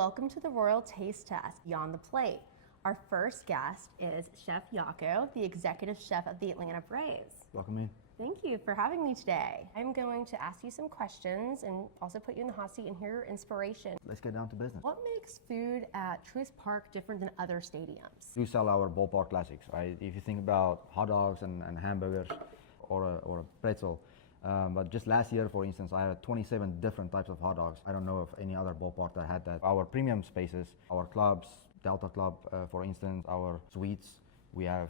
Welcome to the Royal Taste Test Beyond the Plate. Our first guest is Chef Jaco, the Executive Chef of the Atlanta Braves. Welcome in. Thank you for having me today. I'm going to ask you some questions and also put you in the hot seat and hear your inspiration. Let's get down to business. What makes food at Truist Park different than other stadiums? We sell our ballpark classics, right? If you think about hot dogs and hamburgers or a pretzel, but just last year, for instance, I had 27 different types of hot dogs. I don't know of any other ballpark that had that. Our premium spaces, our clubs, Delta Club, for instance, our suites, we have,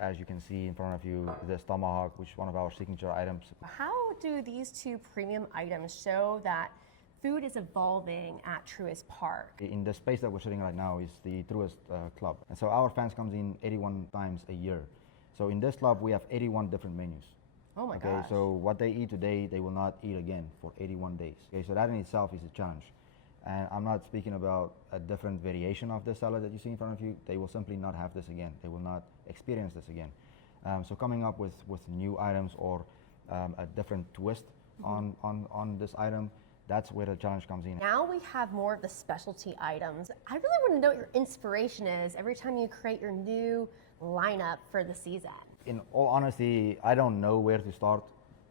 as you can see in front of you, this tomahawk, which is one of our signature items. How do these two premium items show that food is evolving at Truist Park? In the space that we're sitting right now is the Truist Club. And so our fans comes in 81 times a year. So in this club, we have 81 different menus. Oh my Okay, gosh. so what they eat today, they will not eat again for 81 days. Okay, so that in itself is a challenge. And I'm not speaking about a different variation of the salad that you see in front of you. They will simply not have this again. They will not experience this again. So coming up with new items or a different twist on this item, that's where the challenge comes in. Now we have more of the specialty items. I really want to know what your inspiration is every time you create your new lineup for the season. In all honesty, I don't know where to start.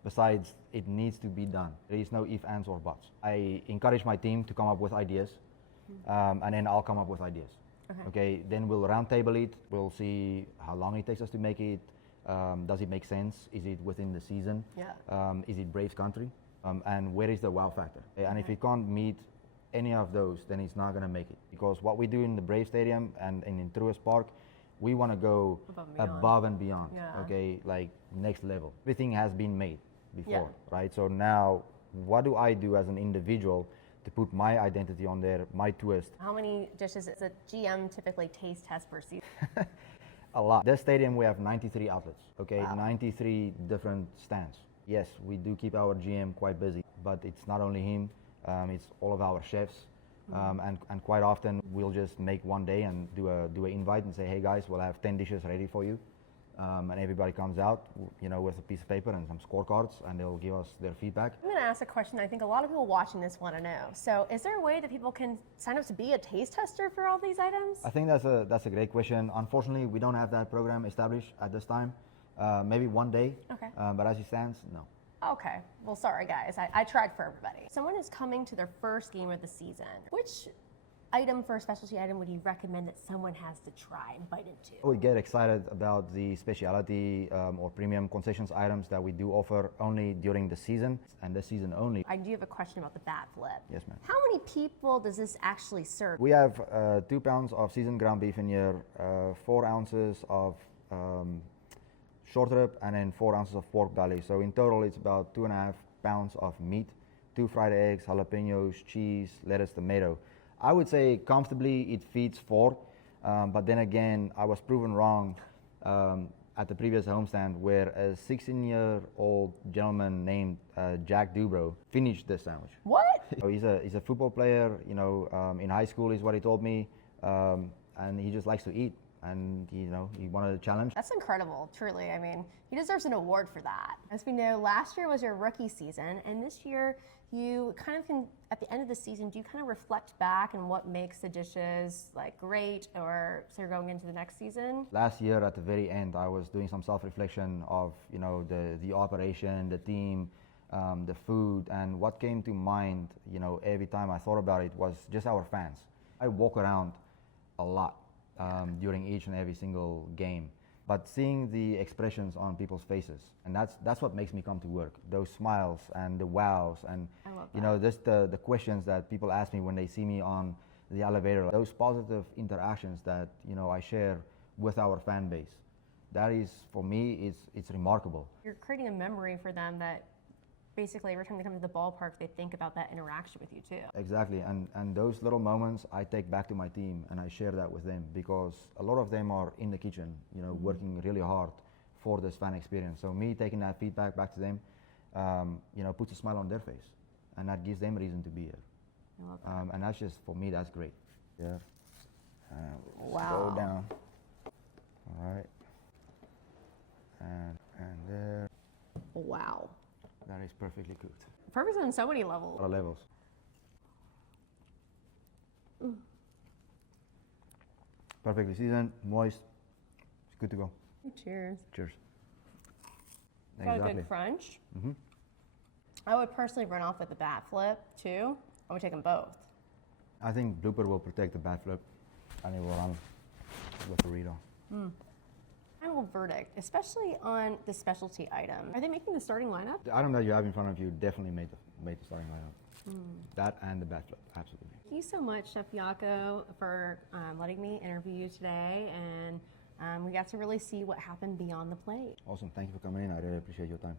Besides, it needs to be done. There is no ifs, ands, or buts. I encourage my team to come up with ideas, and then I'll come up with ideas. Okay, then we'll roundtable it. We'll see how long it takes us to make it. Does it make sense? Is it within the season? Yeah. Is it Braves country? And where is the wow factor? And if it can't meet any of those, then it's not going to make it. Because what we do in the Brave Stadium and in Truist Park, we want to go above and beyond. Yeah. Okay, like next level. Everything has been made before, Yeah. right? So now, what do I do as an individual to put my identity on there, my twist? How many dishes does a GM typically taste test per season? A lot. This stadium, we have 93 outlets, okay? Wow. 93 different stands. Yes, we do keep our GM quite busy, but it's not only him, it's all of our chefs. And quite often we'll just make one day and do an invite and say, hey guys, we'll have 10 dishes ready for you. And everybody comes out, you know, with a piece of paper and some scorecards, and they'll give us their feedback. I'm going to ask a question I think a lot of people watching this want to know. So is there a way that people can sign up to be a taste tester for all these items? I think that's a great question. Unfortunately, we don't have that program established at this time. Maybe one day, Okay. But as it stands, no. Okay. Well, sorry guys. I tried for everybody. Someone is coming to their first game of the season. Which item for a specialty item would you recommend that someone has to try and bite into? I would get excited about the specialty or premium concessions items that we do offer only during the season and this season only. I do have a question about the bat flip. Yes, ma'am. How many people does this actually serve? We have 2 pounds of seasoned ground beef in here, 4 ounces of short rib, and then 4 ounces of pork belly. So in total, it's about 2.5 pounds of meat, 2 fried eggs, jalapenos, cheese, lettuce, tomato. I would say comfortably it feeds 4, but then again, I was proven wrong at the previous homestand where a 16-year-old gentleman named Jack Dubrow finished this sandwich. What? So he's a football player, you know, in high school is what he told me, and he just likes to eat. And you know, he wanted a challenge. That's incredible, truly. I mean, he deserves an award for that. As we know, last year was your rookie season, and this year you kind of can, at the end of the season, do you kind of reflect back on what makes the dishes like great, or so you're going into the next season? Last year at the very end, I was doing some self-reflection of, you know, the operation, the team, the food, and what came to mind, you know, every time I thought about it was just our fans. I walk around a lot. During each and every single game, but seeing the expressions on people's faces, and that's what makes me come to work. Those smiles and the wows, and you know, just the questions that people ask me when they see me on the elevator. Those positive interactions that, you know, I share with our fan base. That is, for me, it's remarkable. You're creating a memory for them that basically every time they come to the ballpark, they think about that interaction with you too. Exactly, and those little moments I take back to my team and I share that with them, because a lot of them are in the kitchen, you know, working really hard for this fan experience. So me taking that feedback back to them, you know, puts a smile on their face, and that gives them reason to be here. I love that. And that's just, for me, that's great. Yeah. Wow. Slow down. All right. And there. Wow. That is perfectly cooked. Perfect on so many levels. A lot of levels. Perfectly seasoned, moist. It's good to go. Cheers. Cheers. Got a good crunch. Mm-hmm. I would personally run off with the bat flip too. I would take them both. I think blooper will protect the bat flip, and it will run the burrito. Final verdict, especially on the specialty item. Are they making the starting lineup? The item that you have in front of you definitely made the starting lineup. That and the bat flip, absolutely. Thank you so much, Chef Jaco, for letting me interview you today, and we got to really see what happened beyond the plate. Awesome. Thank you for coming in. I really appreciate your time.